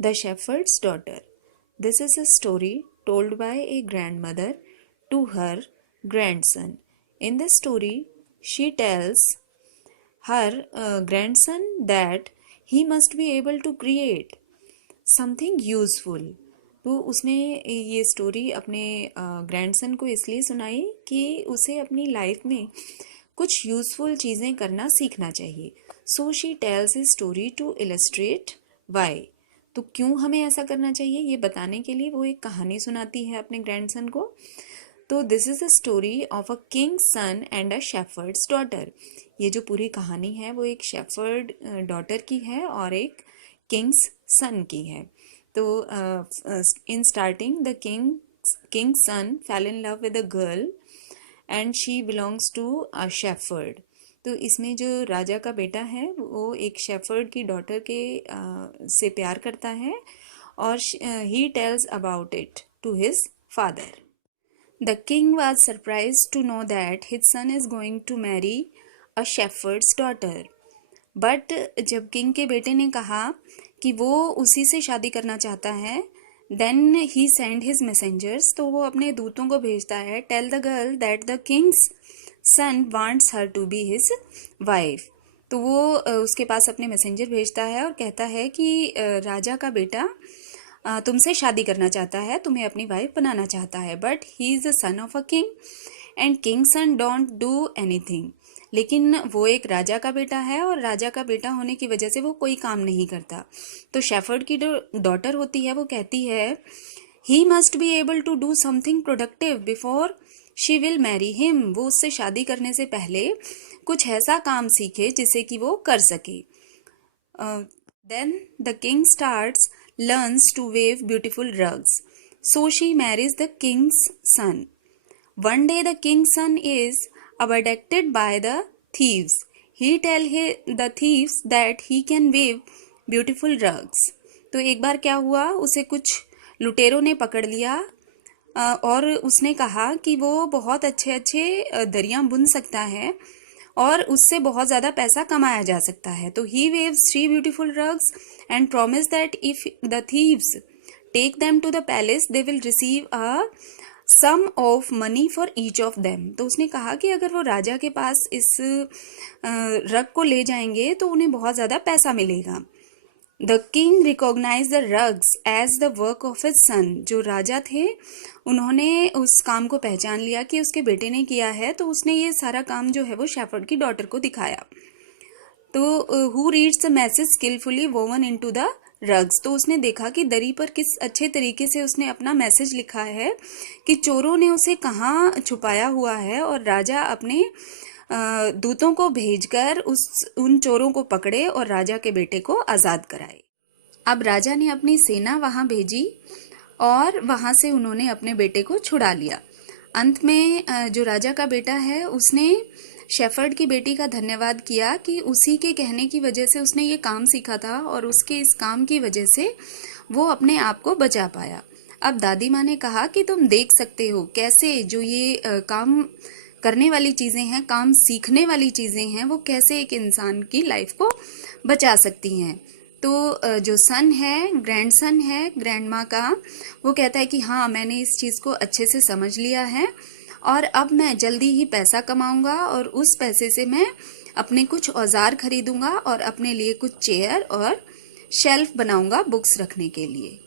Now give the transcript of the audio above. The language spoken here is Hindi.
The Shepherd's Daughter. This is a story told by a grandmother to her grandson. In the story, she tells her grandson that he must be able to create something useful. तो उसने ये स्टोरी अपने ग्रैंडसन को इसलिए सुनाई कि उसे अपनी लाइफ में कुछ यूज़फुल चीज़ें करना सीखना चाहिए। So she tells a story to illustrate why. तो क्यों हमें ऐसा करना चाहिए ये बताने के लिए वो एक कहानी सुनाती है अपने ग्रैंडसन को। तो this is a story of a king son and a shepherd's daughter. ये जो पूरी कहानी है वो एक शेफर्ड डॉटर की है और एक किंग्स सन की है। तो in starting the king son fell in love with a girl and she belongs to a shepherd. तो इसमें जो राजा का बेटा है वो एक शेफर्ड की डॉटर के से प्यार करता है और he tells about it to his father. The king was surprised to know that his son is going to marry a shepherd's daughter. But जब किंग के बेटे ने कहा कि वो उसी से शादी करना चाहता है, then he send his messengers. तो वो अपने दूतों को भेजता है, tell the girl that the king's son wants her to be his wife. तो वो उसके पास अपने मैसेंजर भेजता है और कहता है कि राजा का बेटा तुमसे शादी करना चाहता है, तुम्हें अपनी वाइफ बनाना चाहता है, but he is the son of a king and king son don't do anything. लेकिन वो एक राजा का बेटा है और राजा का बेटा होने की वजह से वो कोई काम नहीं करता। तो शेफर्ड की जो डॉटर होती है वो कहती है he must be able to do something productive before she will marry him. वो उससे शादी करने से पहले कुछ ऐसा काम सीखे जिसे कि वो कर सके। Then the king starts learns to weave beautiful rugs. So she marries the king's son. One day the king's son is abducted by the thieves. He the thieves that he can weave beautiful rugs. तो एक बार क्या हुआ, उसे कुछ लुटेरों ने पकड़ लिया और उसने कहा कि वो बहुत अच्छे अच्छे दरियां बुन सकता है और उससे बहुत ज़्यादा पैसा कमाया जा सकता है। तो he weaves 3 beautiful rugs and promise that if the thieves take them to the palace they will receive a sum of money for each of them. तो उसने कहा कि अगर वो राजा के पास इस रग को ले जाएंगे तो उन्हें बहुत ज़्यादा पैसा मिलेगा। The king recognize the rugs as the work of his son. जो राजा थे उन्होंने उस काम को पहचान लिया कि उसके बेटे ने किया है, तो उसने ये सारा काम जो है वो शेफर्ड की डॉटर को दिखाया। तो who reads the message skilfully woven into the rugs. तो उसने देखा कि दरी पर किस अच्छे तरीके से उसने अपना मैसेज लिखा है कि चोरों ने उसे कहाँ छुपाया हुआ है और राजा अपने दूतों को भेजकर उन चोरों को पकड़े और राजा के बेटे को आज़ाद कराए। अब राजा ने अपनी सेना वहां भेजी और वहां से उन्होंने अपने बेटे को छुड़ा लिया। अंत में जो राजा का बेटा है उसने शेफर्ड की बेटी का धन्यवाद किया कि उसी के कहने की वजह से उसने ये काम सीखा था और उसके इस काम की वजह से वो अपने आप को बचा पाया। अब दादी माँ ने कहा कि तुम देख सकते हो कैसे जो ये काम करने वाली चीज़ें हैं, काम सीखने वाली चीज़ें हैं, वो कैसे एक इंसान की लाइफ को बचा सकती हैं। तो जो सन है, ग्रैंडसन है ग्रैंड माँ का, वो कहता है कि हाँ मैंने इस चीज़ को अच्छे से समझ लिया है और अब मैं जल्दी ही पैसा कमाऊंगा और उस पैसे से मैं अपने कुछ औजार खरीदूंगा और अपने लिए कुछ चेयर और शेल्फ बनाऊंगा बुक्स रखने के लिए।